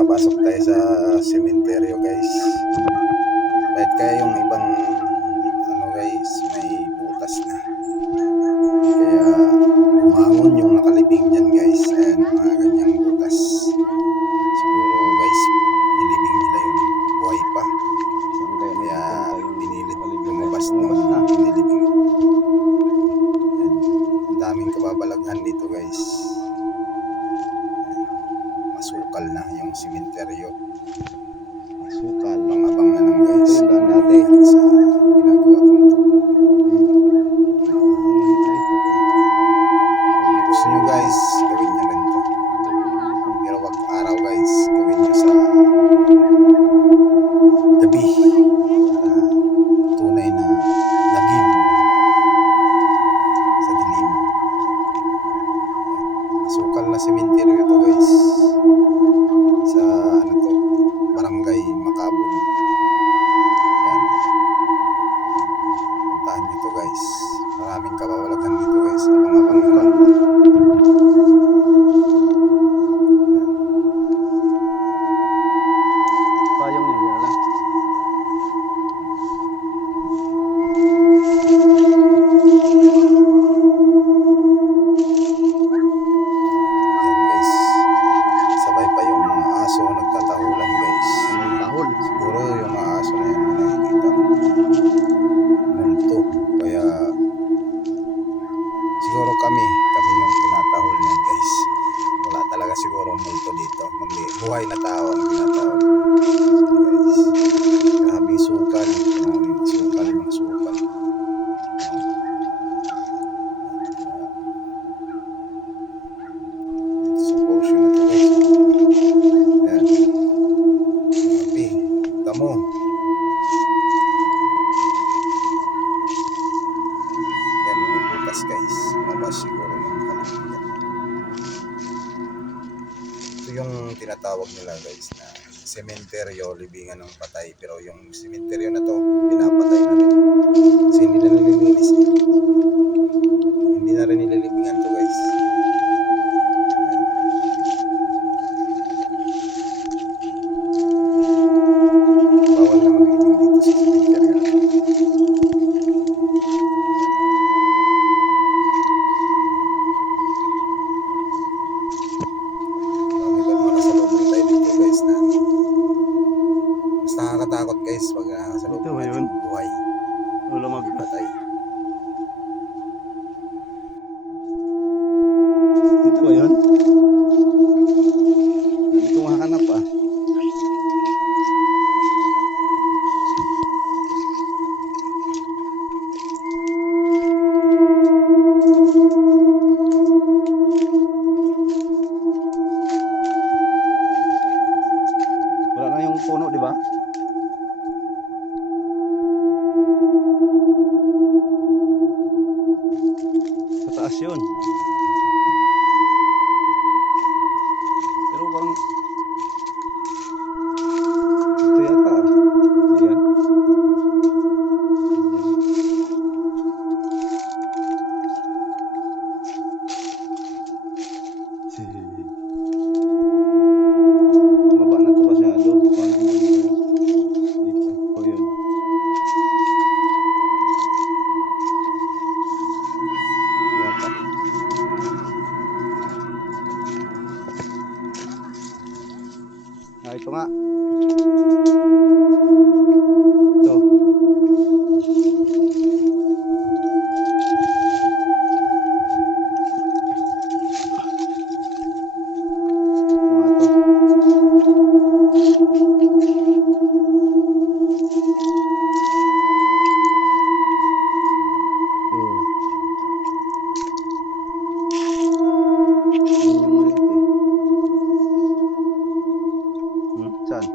papasok tayo sa sementeryo guys. Kahit kaya yung ibang ano guys, may butas na. Kaya umangon yung nakalibing dyan guys. Ayan, mga ganyang butas. Siguro guys, nilibing nila yun. Buhay pa. Kaya pinilit lumabas nung nilibing. Ayan. Ang daming kababalaghan dito guys. Masukal na yung sementeryo. Masukal. Abang na lang guys. Ito yung daan natin sa ginagawa ko ito. Gusto nyo guys, gawin nyo ganito. Pero wag araw guys, gawin nyo sa gabi. Para tunay na lagim sa dilim. Masukal na sementeryo ito guys. Sa ano to, Barangay Macabon. Yan. Puntahan nyo to guys. Maraming kabawalagan dito guys. Abang-abang na lang. Payong yun, yan lang. Yan guys. Sabay pa yung mga aso nagtatahulan guys. May tahol. Siguro yung mga aso na yan nakikita mo. Multo. Kaya siguro kami yung tinatahol niyan guys. Wala talaga siguro multo dito. Kundi buhay na tao ang tinatahol. Guys. Grabe sukal. Maraming sukal, mga sukal. Dito sa portion na to guys. Ayan. Grabe. Tamo. Yan, may butas guys. Mabas siguro yung kalimigyan. Ito yung tinatawag nila guys na sementeryo, libingan ng patay. Pero yung sementeryo na to, pinapatay na rin. Kasi hindi na nililinis eh. Hindi na rin nililibingan to guys. Ayan. Bawal na maglibing dito sa sementeryo na to. Makasalubong tayo dito guys na mas nakakatakot guys pag nakasalubong Ito ba natin yun? buhay. Wala Hindi patay. Dito ba yun? Hindi ko mahanap ah. Wala na yung puno, di ba? Sa taas yun. Pero parang ito yata ah. Ayan. Ayan. Maba na ito masyado. Parang dito. O yun. Yata. Ah, ito nga. Ito. Ito nga ito. Oh. Yun yung maliit eh. Saan?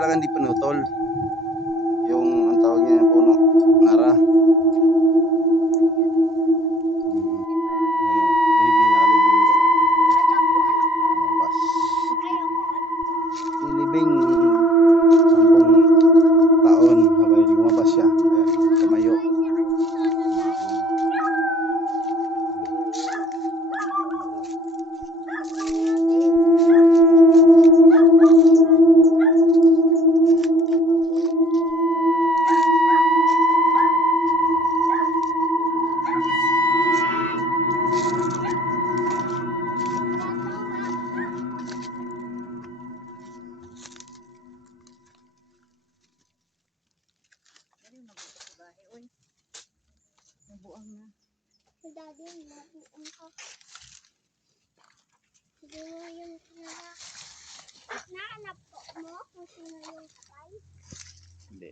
talaga hindi pinutol. Yung ang tawag niya yung puno, nara. Yan o, baby, nakalibing dyan. Lumabas. Nilibing 10 taon, habay lumabas siya. Ayan, tumayo. Nabuang na. Daddy, nabuang ka. Hindi mo yung kinala. Nahanap ko mo kung sino yung kapay. Hindi.